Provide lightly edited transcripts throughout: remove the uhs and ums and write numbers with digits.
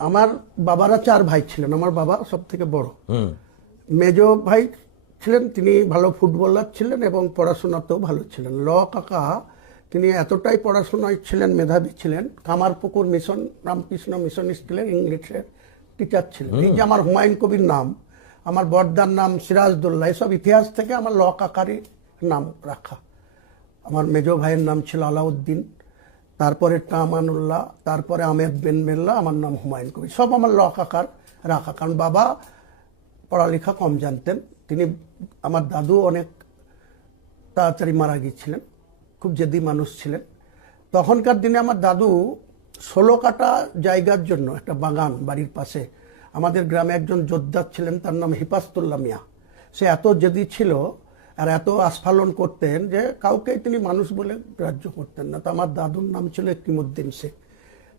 আমার বাবারা 4 ভাই ছিলেন, আমার বাবা সব থেকে বড়। মেজ ভাই ছিলেন, তিনি ভালো ফুটবলার ছিলেন এবং পড়াশোনাতেও ভালো ছিলেন। কাকা তিনি এতটাই পড়াশোনায় ছিলেন, মেধাবী ছিলেন, কামারপুকুর মিশন রামকৃষ্ণ মিশন স্কুলের ইংলিশের টিচার ছিলেন। এই যে আমার হুমায়ুন কবির নাম, আমার বড়দার নাম সিরাজদৌল্লা, এসব ইতিহাস থেকে আমার কাকারই নাম রাখা। আমার মেজ ভাইয়ের নাম ছিল আলাউদ্দিন, তারপরে আমানুল্লাহ, তারপরে আহমেদ বিন মেল্লা, আমার নাম হুমায়ুন কবির, সব আমার কাকার রাখা। কারণ বাবা পড়ালেখা কম জানতেন। তিনি, আমার দাদু অনেক তাড়াতাড়ি মারা গিয়েছিলেন, খুব জেদি মানুষ ছিলেন। তখনকার দিনে আমার দাদু 16 কাটা জায়গার জন্য একটা বাগান বাড়ির পাশে, আমাদের গ্রামে একজন যোদ্ধা ছিলেন, তার নাম হিপাস্তুল্লাহ মিয়া। সে এত জেদি ছিল আর এত আস্ফালন করতেন যে কাউকেই তিনি মানুষ বলে গ্রাহ্য করতেন না। তো আমার দাদুর নাম ছিল ইকরিমউদ্দিন শেখ।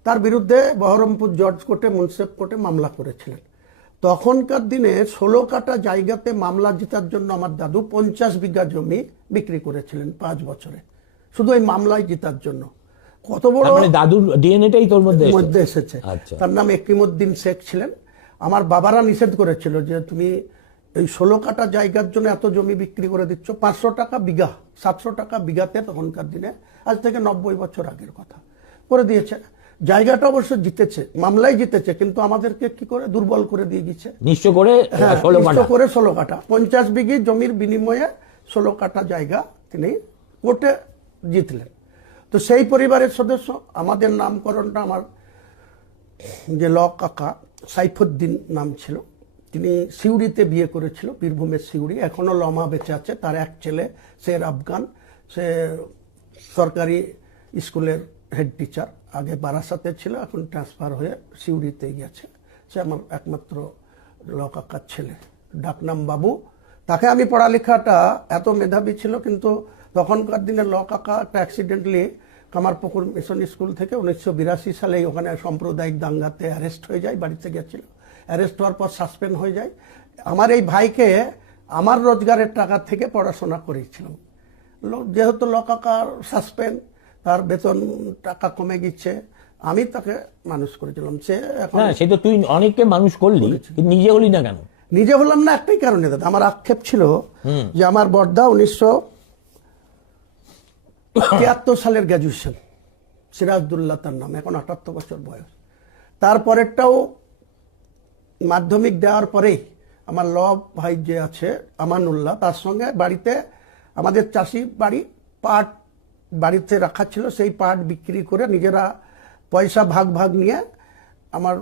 তার বিরুদ্ধে বহরমপুর জজ কোর্টে, মুন্সেফ কোর্টে মামলা করেছিলেন। তখনকার দিনে 16 কাটা জায়গাতে মামলা জেতার জন্য আমার দাদু 50 বিঘা জমি বিক্রি করেছিলেন 5 বছরে, শুধু এই মামলায় জেতার জন্য। কত বড় দাদুর ডিএনএটাই তোর মধ্যে এসেছে। তার নাম ইকরিমউদ্দিন শেখ ছিলেন। আমার বাবারা নিষেধ করেছিল যে তুমি এই 16 কাটা জায়গার জন্য এত জমি বিক্রি করে দিচ্ছ, 500 টাকা বিঘা, 700 টাকা বিঘাতে তখনকার দিনে, আজ থেকে 90 বছর আগের কথা, করে দিয়েছে। জায়গাটা অবশ্য জিতেছে, মামলায় জিতেছে, কিন্তু আমাদেরকে কি করে দুর্বল করে দিয়ে গেছে, নিশ্চয় করে 16 কাটা 50 বিঘি জমির বিনিময়ে 16 কাটা জায়গা তিনি কোর্টে জিতলেন। তো সেই পরিবারের সদস্য। আমাদের নামকরণটা আমার যে কাকা সাইফুদ্দিন নাম ছিল, তিনি সিউড়িতে বিয়ে করেছিল, বীরভূমের সিউড়ি। এখনো লমা বেঁচে আছে, তার এক ছেলে শের আফগান, সে সরকারি স্কুলের হেড টিচার, আগে বারাসাতে ছিল, এখন ট্রান্সফার হয়ে সিউড়িতে গেছে। সে আমার একমাত্র কাকার ছেলে, ডাকনাম বাবু। তাকে আমি পড়ালেখাটা, এত মেধাবী ছিল, কিন্তু তখনকার দিনে কাকা একটা অ্যাক্সিডেন্টলি কামারপুকুর মিশন স্কুল থেকে 1982 সালে ওখানে সাম্প্রদায়িক দাঙ্গাতে অ্যারেস্ট হয়ে যায়, বাড়িতে গেছিল। অ্যারেস্ট হওয়ার পর সাসপেন্ড হয়ে যায়। আমার এই ভাইকে আমার রোজগারের টাকা থেকে পড়াশোনা করেছিলাম। যেহেতু কাকার সাসপেন্ড, তার বেতন টাকা কমে গেছে, আমি তাকে মানুষ করেছিলাম। সে তো তুই অনেককে মানুষ করলি, নিজে হলি না কেন? নিজে হলাম না একটাই কারণে দাদা, আমার আক্ষেপ ছিল যে আমার বড়দা 1973 সালের গ্র্যাজুয়েশন, সিরাজদৌল্লা তার নাম, এখন 78 বছর বয়স। তারপরেরটাও মাধ্যমিক দেওয়ার পরেই আমার ভাই যে আছে আমানুল্লাহ, তার সঙ্গে বাড়িতে, আমাদের চাষি বাড়ি, পাট বাড়িতে রাখা ছিল, সেই পাট বিক্রি করে নিজেরা পয়সা ভাগ ভাগ নিয়ে আমার